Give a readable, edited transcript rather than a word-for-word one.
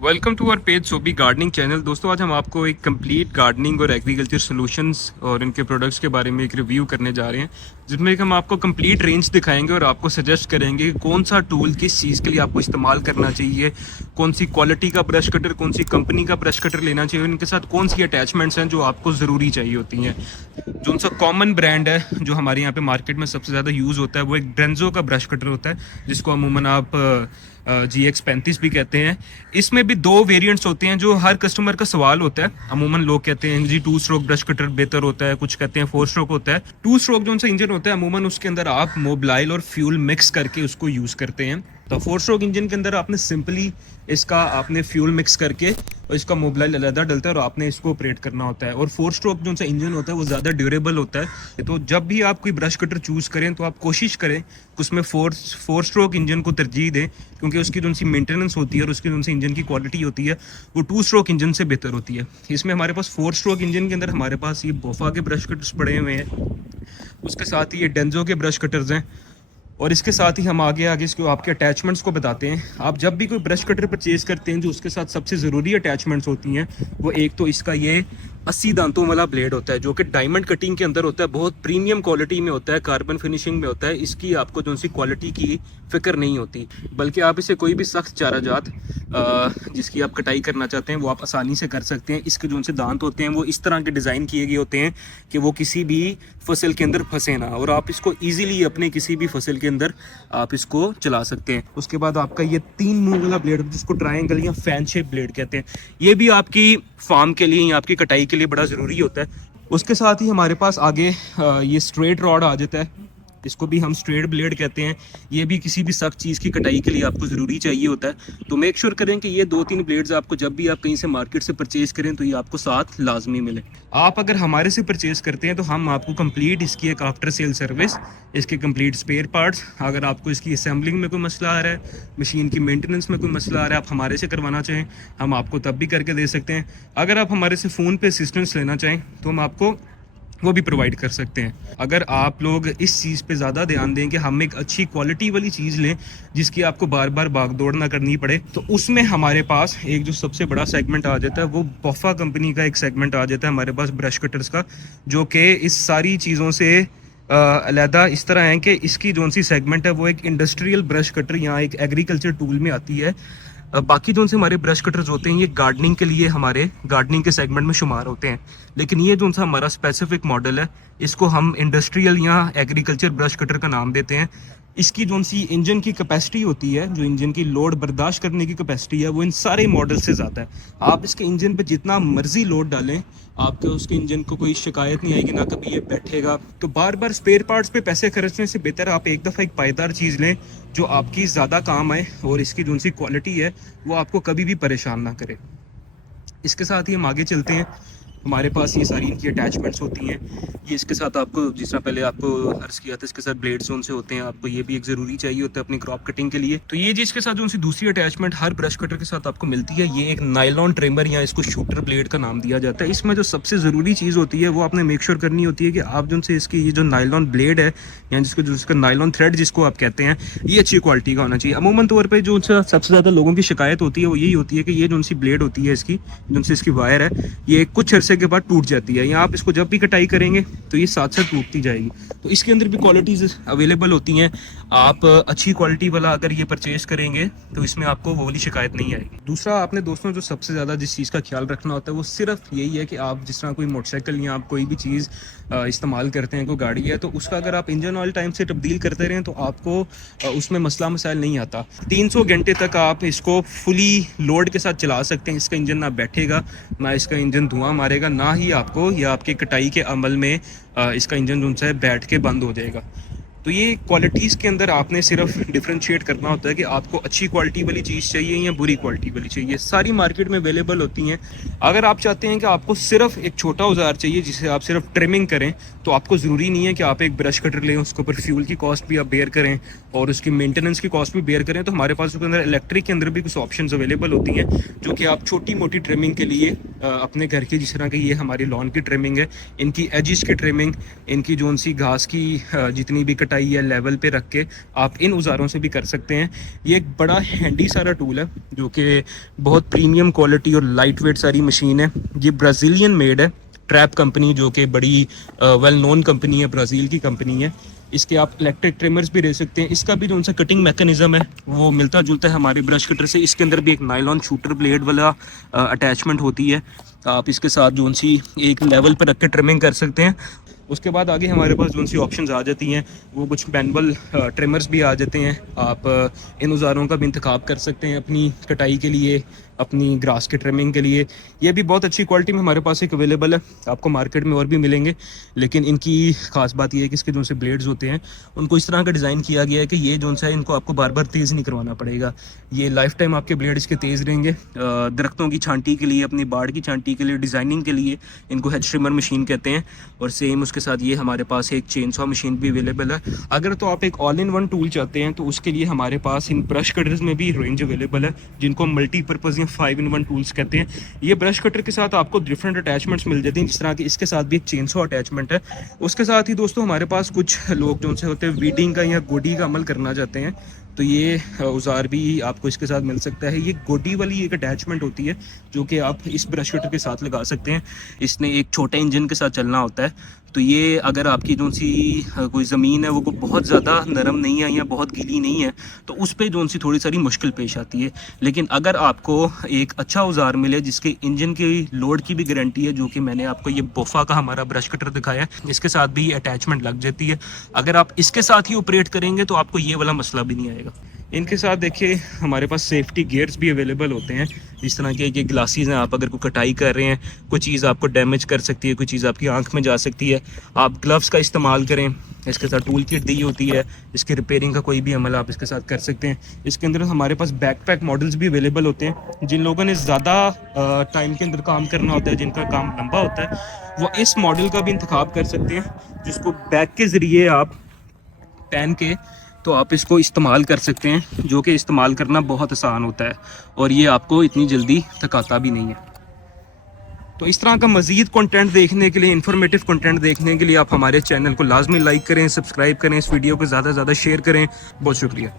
Welcome to our page सोबी gardening channel. दोस्तों, आज हम आपको एक कंप्लीट गार्डनिंग और एग्रीकल्चर सॉल्यूशंस और इनके प्रोडक्ट्स के बारे में एक रिव्यू करने जा रहे हैं, जिसमें कि हम आपको कंप्लीट रेंज दिखाएंगे और आपको सजेस्ट करेंगे कि कौन सा टूल किस चीज़ के लिए आपको इस्तेमाल करना चाहिए, कौन सी क्वालिटी का ब्रश कटर, कौन सी कंपनी का ब्रश कटर लेना चाहिए, इनके साथ कौन सी अटैचमेंट्स हैं जो आपको ज़रूरी चाहिए होती हैं। जो सा कॉमन ब्रांड है जो हमारे यहाँ पे मार्केट में सबसे ज़्यादा यूज़ होता है वो एक ब्रेंजो का ब्रश कटर होता है, जिसको अमूमन आप GX35 भी कहते हैं। इसमें भी दो वेरिएंट्स होते हैं जो हर कस्टमर का सवाल होता है। अमूमन लोग कहते हैं जी 2 स्ट्रोक ब्रश कटर बेहतर होता है, कुछ कहते हैं 4 स्ट्रोक होता है। 2 स्ट्रोक जो सा इंजन होता है अमूमन उसके अंदर आप मोबिलाइल और फ्यूल मिक्स करके उसको यूज़ करते हैं। तो 4 स्ट्रोक इंजन के अंदर आपने सिंपली इसका आपने फ्यूल मिक्स करके और इसका मोबिलाइल अलग डलता है और आपने इसको ऑपरेट करना होता है। और 4 स्ट्रोक जो सा इंजन होता है वो ज़्यादा ड्यूरेबल होता है। तो जब भी आप कोई ब्रश कटर चूज़ करें तो आप कोशिश करें कि उसमें 4 स्ट्रोक इंजन को तरजीह दें, क्योंकि उसकी जो सी मेंटेनेंस होती है और उसकी जो सी इंजन की क्वालिटी होती है वो 2 स्ट्रोक इंजन से बेहतर होती है। इसमें हमारे पास 4 स्ट्रोक इंजन के अंदर हमारे पास ये बोफा के ब्रश कटर्स पड़े हुए हैं, उसके साथ ही ये डेंजो के ब्रश कटर्स हैं, और इसके साथ ही हम आगे आगे इसको आपके अटैचमेंट्स को बताते हैं। आप जब भी कोई ब्रश कटर परचेज करते हैं जो उसके साथ सबसे ज़रूरी अटैचमेंट्स होती हैं वो एक तो इसका ये 80 दांतों वाला ब्लेड होता है, जो कि डायमंड कटिंग के अंदर होता है, बहुत प्रीमियम क्वालिटी में होता है, कार्बन फिनिशिंग में होता है। इसकी आपको जो सी क्वालिटी की फ़िक्र नहीं होती, बल्कि आप इसे कोई भी सख्त चारा जात जिसकी आप कटाई करना चाहते हैं वो आप आसानी से कर सकते हैं। इसके जो से दांत होते हैं वो इस तरह के डिज़ाइन किए गए होते हैं कि वो किसी भी फसल के अंदर फंसे ना, और आप इसको ईजिली अपने किसी भी फसल के अंदर आप इसको चला सकते हैं। उसके बाद आपका ये 3 मुंह वाला ब्लेड जिसको ट्रायंगल या फैन शेप ब्लेड कहते हैं, ये भी आपकी फार्म के लिए या आपकी कटाई के लिए बड़ा ज़रूरी होता है। उसके साथ ही हमारे पास आगे ये स्ट्रेट रॉड आ जाता है, इसको भी हम स्ट्रेट ब्लेड कहते हैं। ये भी किसी भी सख्त चीज़ की कटाई के लिए आपको ज़रूरी चाहिए होता है। तो मेक श्योर करें कि ये 2-3 ब्लेड्स आपको जब भी आप कहीं से मार्केट से परचेज़ करें तो ये आपको साथ लाजमी मिले। आप अगर हमारे से परचेज़ करते हैं तो हम आपको कंप्लीट इसकी एक आफ्टर सेल सर्विस, इसके कंप्लीट स्पेयर पार्ट्स, अगर आपको इसकी असेंबलिंग में कोई मसला आ रहा है, मशीन की मेंटेनेंस में कोई मसला आ रहा है, आप हमारे से करवाना चाहें हम आपको तब भी करके दे सकते हैं। अगर आप हमारे से फ़ोन पे असिस्टेंस लेना चाहें तो हम आपको वो भी प्रोवाइड कर सकते हैं। अगर आप लोग इस चीज़ पे ज़्यादा ध्यान दें कि हम एक अच्छी क्वालिटी वाली चीज़ लें जिसकी आपको बार बार भाग दौड़ ना करनी पड़े, तो उसमें हमारे पास एक जो सबसे बड़ा सेगमेंट आ जाता है वो बोफा कंपनी का एक सेगमेंट आ जाता है हमारे पास ब्रश कटर्स का, जो कि इस सारी चीज़ों से अलहदा इस तरह है कि इसकी जो सी सेगमेंट है वो एक इंडस्ट्रियल ब्रश कटर या एक एग्रीकल्चर टूल में आती है। बाकी जो से हमारे ब्रश कटर्स होते हैं ये गार्डनिंग के लिए हमारे गार्डनिंग के सेगमेंट में शुमार होते हैं, लेकिन ये जो सा हमारा स्पेसिफिक मॉडल है इसको हम इंडस्ट्रियल या एग्रीकल्चर ब्रश कटर का नाम देते हैं। इसकी जो सी इंजन की कैपेसिटी होती है, जो इंजन की लोड बर्दाश्त करने की कैपेसिटी है वो इन सारे मॉडल से ज़्यादा है। आप इसके इंजन पे जितना मर्जी लोड डालें आपके उसके इंजन को कोई शिकायत नहीं आएगी, ना कभी ये बैठेगा। तो बार बार स्पेयर पार्ट्स पे पैसे खर्चने से बेहतर आप एक दफ़ा एक पायदार चीज़ लें जो आपकी ज़्यादा काम आए और इसकी जो सी क्वालिटी है वो आपको कभी भी परेशान ना करे। इसके साथ ही हम आगे चलते हैं। हमारे पास ये सारी इनकी अटैचमेंट्स होती हैं। ये इसके साथ आपको जिस तरह पहले आपको अर्ज़ किया था इसके साथ ब्लेड जोन से होते हैं, आपको ये भी एक ज़रूरी चाहिए होता है अपनी क्रॉप कटिंग के लिए। तो ये जी इसके साथ जो सी दूसरी अटैचमेंट हर ब्रश कटर के साथ आपको मिलती है, ये एक नायलॉन ट्रिमर या इसको शूटर ब्लेड का नाम दिया जाता है। इसमें जो सबसे ज़रूरी चीज़ होती है वो आपने मेक श्योर करनी होती है कि आप जो से इसकी ये जो नायलॉन ब्लेड है या जिसको जो इसका नायलॉन थ्रेड जिसको आप कहते हैं ये अच्छी क्वालिटी का होना चाहिए। अमूमन तौर पर जो सबसे ज़्यादा लोगों की शिकायत होती है वो यही होती है कि ये जो सी ब्लेड होती है इसकी जो सी इसकी वायर है ये कुछ अरसे के बाद टूट जाती है, या आप इसको जब भी कटाई करेंगे तो ये साथ साथ टूटती जाएगी। तो इसके अंदर भी क्वालिटीज़ अवेलेबल होती हैं। आप अच्छी क्वालिटी वाला अगर ये परचेज करेंगे तो इसमें आपको वो वाली शिकायत नहीं आएगी। दूसरा आपने दोस्तों जो सबसे ज़्यादा जिस चीज़ का ख्याल रखना होता है वो सिर्फ यही है कि आप जिस तरह कोई मोटरसाइकिल या आप कोई भी चीज़ इस्तेमाल करते हैं, कोई गाड़ी है, तो उसका अगर आप इंजन ऑयल टाइम से तब्दील करते रहें तो आपको उसमें मसला मसाइल नहीं आता। 300 घंटे तक आप इसको फुली लोड के साथ चला सकते हैं। इसका इंजन ना बैठेगा, ना इसका इंजन धुआं मारेगा, ना ही आपको या आपके कटाई के अमल में इसका इंजन जो है बैठ के बंद हो जाएगा। तो ये क्वालिटीज़ के अंदर आपने सिर्फ डिफरेंशिएट करना होता है कि आपको अच्छी क्वालिटी वाली चीज़ चाहिए या बुरी क्वालिटी वाली चाहिए। सारी मार्केट में अवेलेबल होती हैं। अगर आप चाहते हैं कि आपको सिर्फ एक छोटा औजार चाहिए जिसे आप सिर्फ ट्रिमिंग करें, तो आपको ज़रूरी नहीं है कि आप एक ब्रश कटर लें, उसके ऊपर फ्यूल की कॉस्ट भी आप बेयर करें और उसकी मेंटेनेंस की कॉस्ट भी बेयर करें। तो हमारे पास उसके अंदर इलेक्ट्रिक के अंदर भी कुछ ऑप्शंस अवेलेबल होती हैं जो कि आप छोटी मोटी ट्रिमिंग के लिए अपने घर की, जिस तरह की ये हमारी लॉन की ट्रिमिंग है, इनकी एजिस की ट्रिमिंग, इनकी जो सी घास की जितनी भी कटाई या लेवल पे रख के आप इन औजारों से भी कर सकते हैं। ये एक बड़ा हैंडी सारा टूल है जो कि बहुत प्रीमियम क्वालिटी और लाइट वेट सारी मशीन है। ये ब्राज़ीलियन मेड है, ट्रैप कंपनी जो कि बड़ी वेल नोन कंपनी है, ब्राज़ील की कंपनी है। इसके आप इलेक्ट्रिक ट्रिमर्स भी ले सकते हैं। इसका भी जो सा कटिंग मैकेनिज्म है वो मिलता जुलता है हमारे ब्रश कटर से। इसके अंदर भी एक नायलॉन शूटर ब्लेड वाला अटैचमेंट होती है। आप इसके साथ जो सी एक लेवल पर रख के ट्रिमिंग कर सकते हैं। उसके बाद आगे हमारे पास जो सी ऑप्शंस आ जाती हैं, वो कुछ मैनुअल ट्रिमर्स भी आ जाते हैं। आप इन औजारों का भी इंतखाब कर सकते हैं अपनी कटाई के लिए, अपनी ग्रास के ट्रिमिंग के लिए। ये भी बहुत अच्छी क्वालिटी में हमारे पास एक अवेलेबल है, आपको मार्केट में और भी मिलेंगे। लेकिन इनकी खास बात ये है कि इसके जो से ब्लेड्स होते हैं उनको इस तरह का डिज़ाइन किया गया है कि ये जो सा है इनको आपको बार बार तेज़ नहीं करवाना पड़ेगा। ये लाइफ टाइम आपके ब्लेड इसके तेज़ रहेंगे। दरख्तों की छांटी के लिए, अपनी बाड़ की छांटी के लिए, डिज़ाइनिंग के लिए इनको हेड ट्रिमर मशीन कहते हैं। और सेम उसके साथ ये हमारे पास एक चेन सॉ मशीन भी अवेलेबल है। अगर तो आप एक ऑल इन वन टूल चाहते हैं तो उसके लिए हमारे पास इन ब्रश कटर्स में भी रेंज अवेलेबल है, जिनको मल्टीपर्पज़ या 5-in-1 टूल्स कहते हैं। ये ब्रश कटर के साथ आपको डिफरेंट अटैचमेंट्स मिल जाती हैं, जिस तरह की इसके साथ भी एक चेन सॉ अटैचमेंट है। उसके साथ ही दोस्तों हमारे पास कुछ लोग जो से होते हैं वीडिंग का या गोडी का अमल करना चाहते हैं, तो ये औजार भी आपको इसके साथ मिल सकता है। ये गोडी वाली एक अटैचमेंट होती है जो कि आप इस ब्रश कटर के साथ लगा सकते हैं। इसने एक छोटे इंजन के साथ चलना होता है। तो ये अगर आपकी जो सी कोई ज़मीन है वो बहुत ज़्यादा नरम नहीं है या बहुत गीली नहीं है, तो उस पर जो सी थोड़ी सारी मुश्किल पेश आती है। लेकिन अगर आपको एक अच्छा औजार मिले जिसके इंजन की लोड की भी गारंटी है, जो कि मैंने आपको ये बोफा का हमारा ब्रश कटर दिखाया है, इसके साथ भी अटैचमेंट लग जाती है। अगर आप इसके साथ ही ऑपरेट करेंगे तो आपको ये वाला मसला भी नहीं आएगा। इनके साथ देखिए हमारे पास सेफ्टी गियर्स भी अवेलेबल होते हैं। जिस तरह के ये ग्लासेस हैं, आप अगर कोई कटाई कर रहे हैं, कोई चीज़ आपको डैमेज कर सकती है, कोई चीज़ आपकी आंख में जा सकती है, आप ग्लव्स का इस्तेमाल करें। इसके साथ टूल किट दी होती है, इसकी रिपेयरिंग का कोई भी अमल आप इसके साथ कर सकते हैं। इसके अंदर हमारे पास बैकपैक मॉडल्स भी अवेलेबल होते हैं। जिन लोगों ने ज़्यादा टाइम के अंदर काम करना होता है, जिनका काम लंबा होता है, वो इस मॉडल का भी इंतखाब कर सकते हैं, जिसको बैक के ज़रिए आप पहन के तो आप इसको इस्तेमाल कर सकते हैं, जो कि इस्तेमाल करना बहुत आसान होता है और ये आपको इतनी जल्दी थकाता भी नहीं है। तो इस तरह का मज़ीद कंटेंट देखने के लिए, इन्फॉर्मेटिव कंटेंट देखने के लिए आप हमारे चैनल को लाजमी लाइक करें, सब्सक्राइब करें, इस वीडियो को ज़्यादा से ज़्यादा शेयर करें। बहुत शुक्रिया।